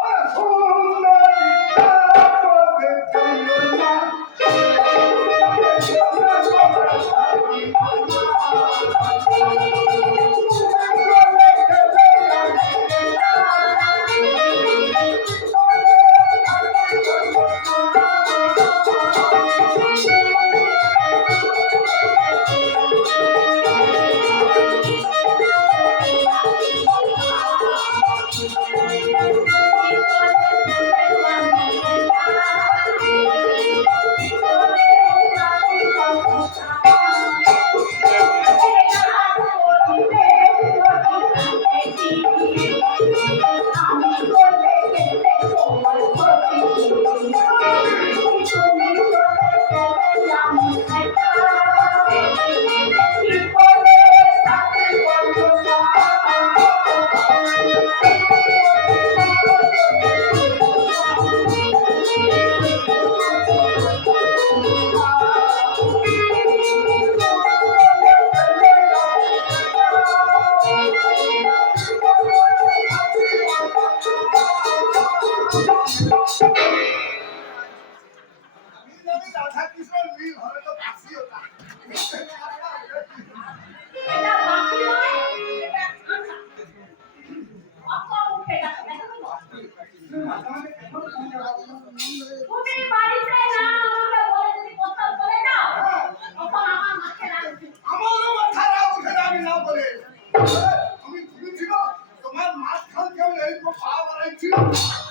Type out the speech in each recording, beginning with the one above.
R Thank you. 知道了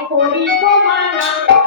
I'm Corinto Mara.